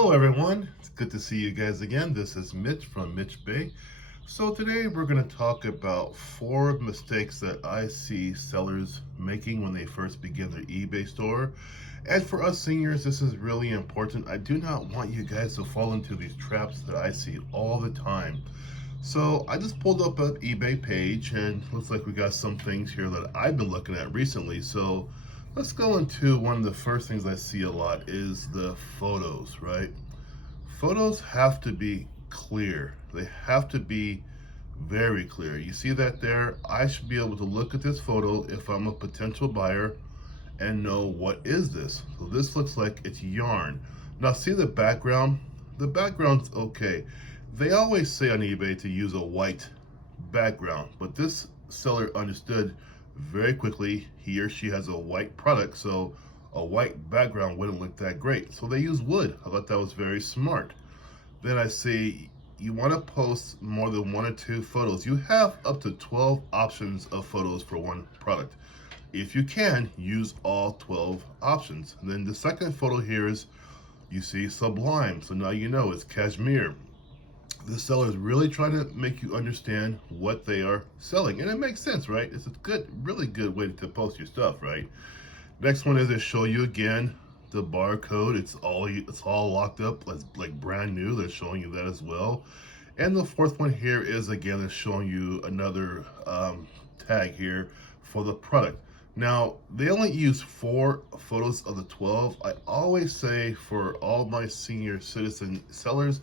Hello everyone, it's good to see you guys again. This is Mitch from Mitch Bay. So today we're going to talk about 4 mistakes that I see sellers making when they first begin their eBay store. And for us seniors, this is really important. I do not want you guys to fall into these traps that I see all the time. So I just pulled up an eBay page and looks like we got some things here that I've been looking at recently. So let's go into one of the first things I see a lot is the photos, right? Photos have to be clear. They have to be very clear. You see that there? I should be able to look at this photo if I'm a potential buyer and know what is this. So this looks like it's yarn. Now see the background? The background's okay. They always say on eBay to use a white background, but this seller understood very quickly he or she has a white product, so a white background wouldn't look that great. So they use wood. I thought that was very smart. Then I see you want to post more than 1 or 2 photos. You have up to 12 options of photos for one product. If you can, use all 12 options. And then the second photo here is, you see Sublime. So now you know it's cashmere. The seller is really trying to make you understand what they are selling. And it makes sense, right? It's a good, really good way to post your stuff, right? Next one is they show you again the barcode. It's all locked up like brand new. They're showing you that as well. And the fourth one here is again, they're showing you another tag here for the product. Now, they only use 4 photos of the 12. I always say for all my senior citizen sellers,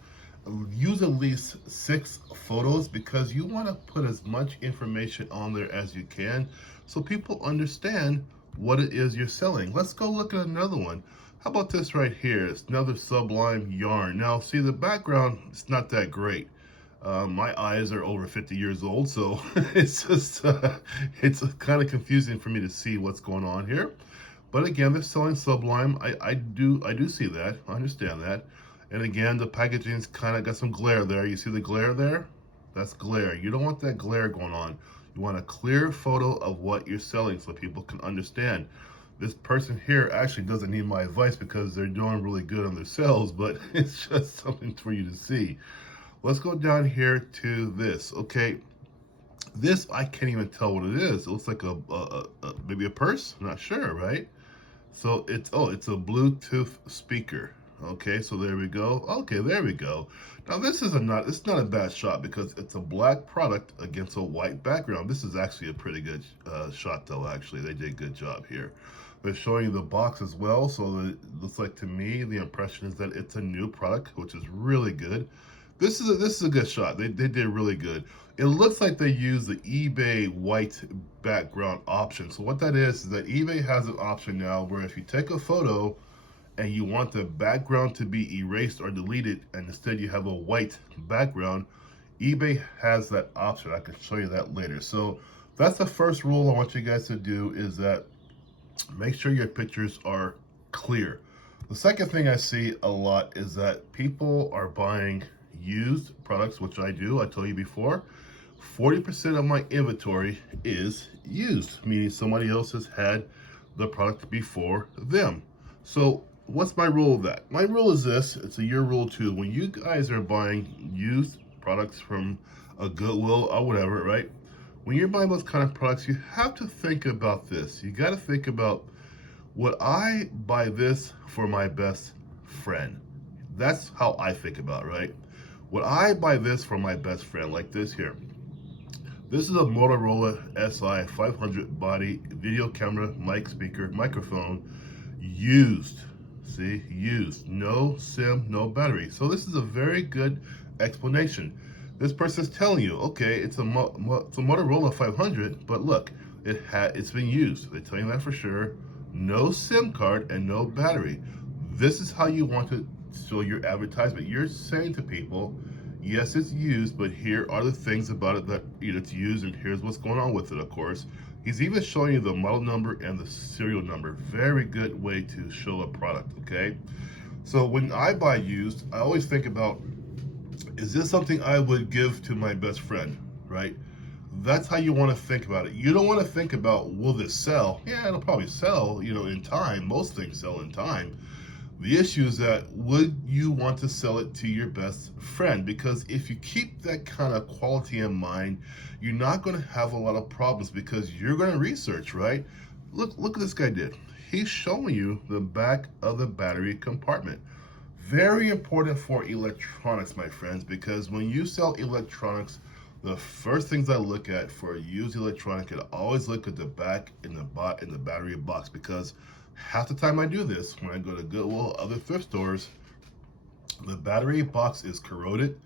use at least 6 photos because you want to put as much information on there as you can so people understand what it is you're selling. Let's go look at another one. How about this right here? It's another Sublime yarn. Now, see the background, it's not that great. My eyes are over 50 years old, so it's just, it's kind of confusing for me to see what's going on here. But again, they're selling Sublime. I do see that. I understand that. And again, the packaging's kind of got some glare there. You see the glare there? That's glare. You don't want that glare going on. You want a clear photo of what you're selling so people can understand. This person here actually doesn't need my advice because they're doing really good on their sales, but it's just something for you to see. Let's go down here to this. Okay, this I can't even tell what it is. It looks like maybe a purse. I'm not sure, right? So it's a Bluetooth speaker. Okay, so there we go. Okay, there we go. Now this is it's not a bad shot because it's a black product against a white background. This is actually a pretty good shot though, actually. They did a good job here. They're showing you the box as well, so it looks like to me, the impression is that it's a new product, which is really good. This is a good shot. They did really good. It looks like they used the eBay white background option. So what that is that eBay has an option now where if you take a photo and you want the background to be erased or deleted and instead you have a white background, eBay has that option. I can show you that later. So that's the first rule I want you guys to do is that make sure your pictures are clear. The second thing I see a lot is that people are buying used products, which I do. I told you before, 40% of my inventory is used, meaning somebody else has had the product before them. So what's my rule of that? My rule is this, it's a year rule too. When you guys are buying used products from a Goodwill or whatever, right? When you're buying those kind of products, you have to think about this. You got to think about, would I buy this for my best friend? That's how I think about it, right? Would I buy this for my best friend, like this here? This is a Motorola SI 500 body video camera, mic speaker, microphone, used. See, used, no SIM, no battery. So this is a very good explanation. This person's telling you, okay, it's a Motorola 500, but look, it's been used. They're telling you that for sure. No SIM card and no battery. This is how you want to show your advertisement. You're saying to people, yes, it's used, but here are the things about it that it's used, and here's what's going on with it, of course. He's even showing you the model number and the serial number. Very good way to show a product, okay? So when I buy used, I always think about, is this something I would give to my best friend, right? That's how you want to think about it. You don't want to think about, will this sell? Yeah, it'll probably sell, in time. Most things sell in time. The issue is that would you want to sell it to your best friend? Because if you keep that kind of quality in mind, you're not going to have a lot of problems because you're going to research, right? Look what this guy did. He's showing you the back of the battery compartment. Very important for electronics, my friends, because when you sell electronics, the first things I look at for a used electronic, I always look at the back in the battery box, because half the time I do this when I go to Goodwill, other thrift stores, the battery box is corroded.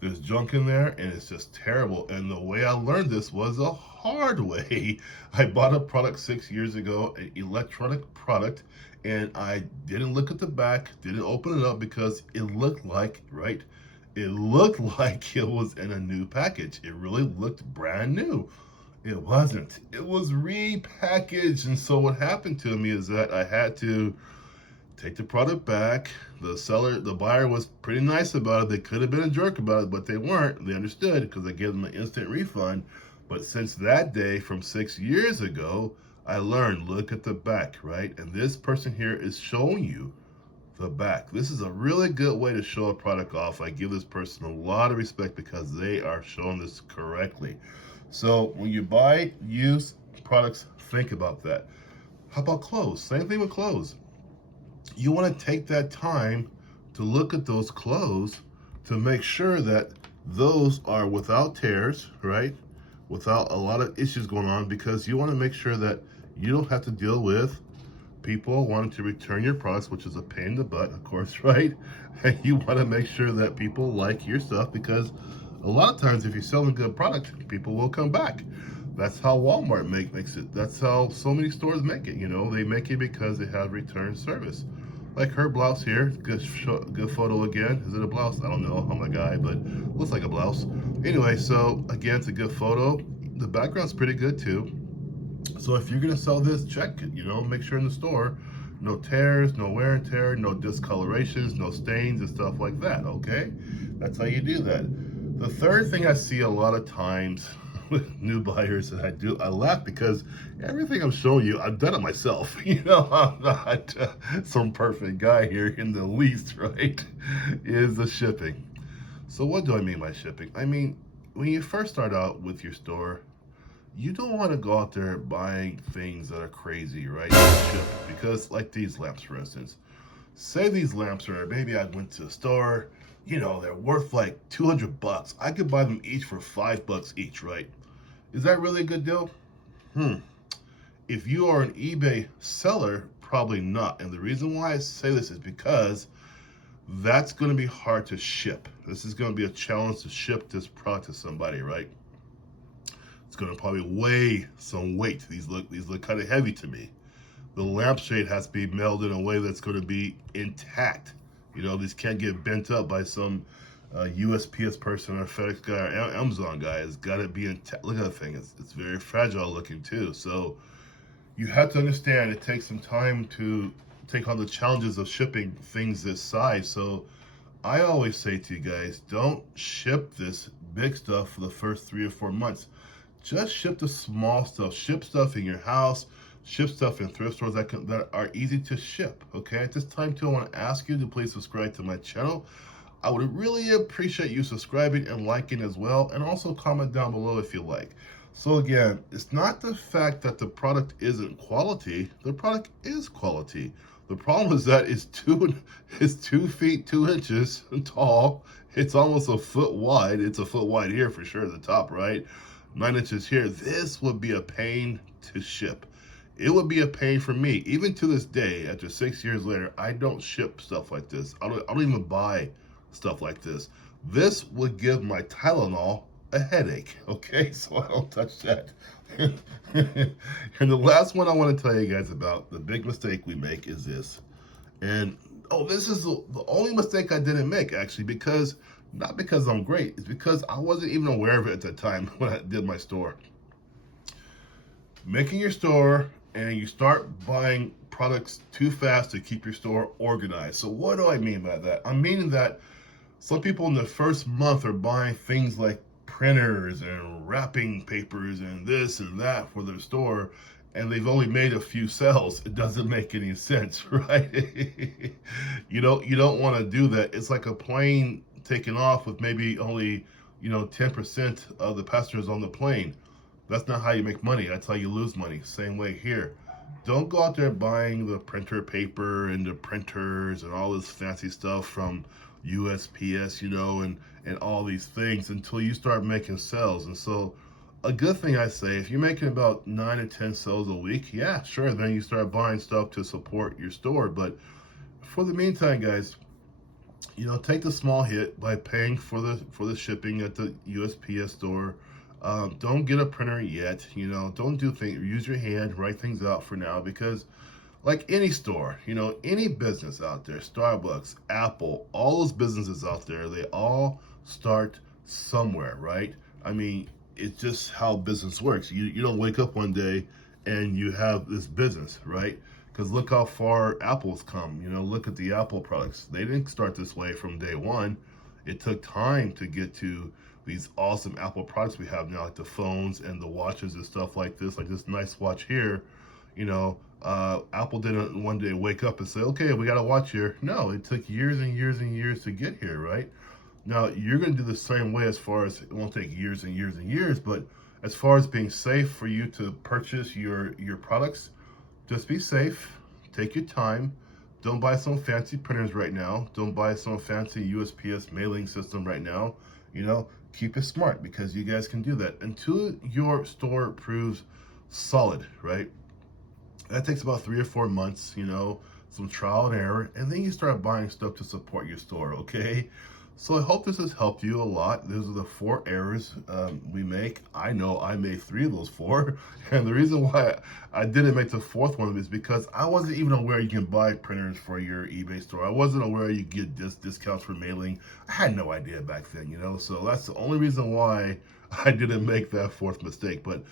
There's junk in there and it's just terrible. And the way I learned this was a hard way. I bought a product 6 years ago, an electronic product, and I didn't look at the back, didn't open it up because it looked like, right? It looked like it was in a new package. It really looked brand new. It wasn't. It was repackaged. And so what happened to me is that I had to take the product back. The buyer was pretty nice about it. They could have been a jerk about it, but they weren't. They understood because I gave them an instant refund. But since that day, from 6 years ago, I learned, look at the back, right? And this person here is showing you the back. This is a really good way to show a product off. I give this person a lot of respect because they are showing this correctly. So when you buy used products, think about that. How about clothes? Same thing with clothes. You want to take that time to look at those clothes to make sure that those are without tears, right? Without a lot of issues going on, because you want to make sure that you don't have to deal with people wanting to return your products, which is a pain in the butt, of course, right? And you want to make sure that people like your stuff, because a lot of times if you sell a good product, people will come back. That's how Walmart makes it. That's how so many stores make it. You know, they make it because they have return service. Like her blouse here, good photo again. Is it a blouse? I don't know. I'm a guy, but looks like a blouse. Anyway, so again, it's a good photo. The background's pretty good too. So if you're gonna sell this, check it. You know, make sure in the store, no tears, no wear and tear, no discolorations, no stains and stuff like that. Okay, that's how you do that. The third thing I see a lot of times with new buyers that I laugh because everything I'm showing you, I've done it myself. You know, I'm not some perfect guy here in the least, right? Is the shipping. So what do I mean by shipping? I mean, when you first start out with your store, you don't want to go out there buying things that are crazy, right? Because like these lamps, for instance, say these lamps are, maybe I went to a store, you know, they're worth like 200 bucks. I could buy them each for $5 each, right? Is that really a good deal? If you are an eBay seller, probably not. And the reason why I say this is because that's going to be hard to ship. This is going to be a challenge to ship this product to somebody, right? It's going to probably weigh some weight. These look kind of heavy to me. The lampshade has to be mailed in a way that's going to be intact. You know, these can't get bent up by some USPS person or FedEx guy or Amazon guy. It's got to be intact. Look at the thing. It's very fragile looking too. So you have to understand it takes some time to take on the challenges of shipping things this size. So I always say to you guys, don't ship this big stuff for the first 3 or 4 months. Just ship the small stuff. Ship stuff in your house. Ship stuff in thrift stores that are easy to ship. Okay, at this time too, I want to ask you to please subscribe to my channel. I would really appreciate you subscribing and liking as well, and also comment down below if you like. So again, it's not the fact that the product isn't quality. The product is quality. The problem is that it's 2 feet 2 inches tall. It's almost a foot wide. It's a foot wide here for sure, the top, right? 9 inches here. This would be a pain to ship. It would be a pain for me. Even to this day, after 6 years later, I don't ship stuff like this. I don't even buy stuff like this. This would give my Tylenol a headache, okay? So I don't touch that. And the last one I want to tell you guys about, the big mistake we make is this. And, oh, this is the only mistake I didn't make, actually, because, not because I'm great, it's because I wasn't even aware of it at the time when I did my store. Making your store, and you start buying products too fast to keep your store organized. So what do I mean by that? I'm meaning that some people in the first month are buying things like printers and wrapping papers and this and that for their store, and they've only made a few sales, it doesn't make any sense, right? You don't want to do that. It's like a plane taking off with maybe only 10% of the passengers on the plane. That's not how you make money. That's how you lose money. Same way here. Don't go out there buying the printer paper and the printers and all this fancy stuff from USPS, and all these things until you start making sales. And so, a good thing I say, if you're making about 9 to 10 sales a week, yeah, sure, then you start buying stuff to support your store. But for the meantime, guys, take the small hit by paying for the shipping at the USPS store. Don't get a printer yet. Don't do things. Use your hand, write things out for now, because like any store, any business out there, Starbucks, Apple, all those businesses out there, they all start somewhere, right? I mean, it's just how business works. You don't wake up one day and you have this business, right? Because look how far Apple's come. Look at the Apple products. They didn't start this way from day one. It took time to get to these awesome Apple products we have now, like the phones and the watches and stuff like this nice watch here. Apple didn't one day wake up and say, okay, we got a watch here. No, it took years and years and years to get here, right? Now, you're going to do the same way. As far as it won't take years and years and years, but as far as being safe for you to purchase your products, just be safe. Take your time. Don't buy some fancy printers right now. Don't buy some fancy USPS mailing system right now. Keep it smart, because you guys can do that until your store proves solid, right? That takes about 3 or 4 months, some trial and error, and then you start buying stuff to support your store, okay? So I hope this has helped you a lot. Those are the 4 errors we make. I know I made 3 of those 4, and the reason why I didn't make the 4th one is because I wasn't even aware you can buy printers for your eBay store. I wasn't aware you get discounts for mailing. I had no idea back then, so that's the only reason why I didn't make that 4th mistake. But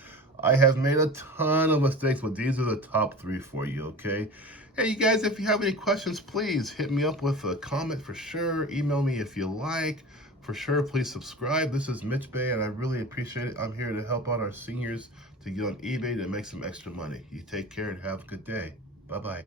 I have made a ton of mistakes, but these are the top 3 for you, okay? Hey, you guys, if you have any questions, please hit me up with a comment for sure. Email me if you like. For sure, please subscribe. This is Mitch Bay, and I really appreciate it. I'm here to help out our seniors to get on eBay to make some extra money. You take care and have a good day. Bye-bye.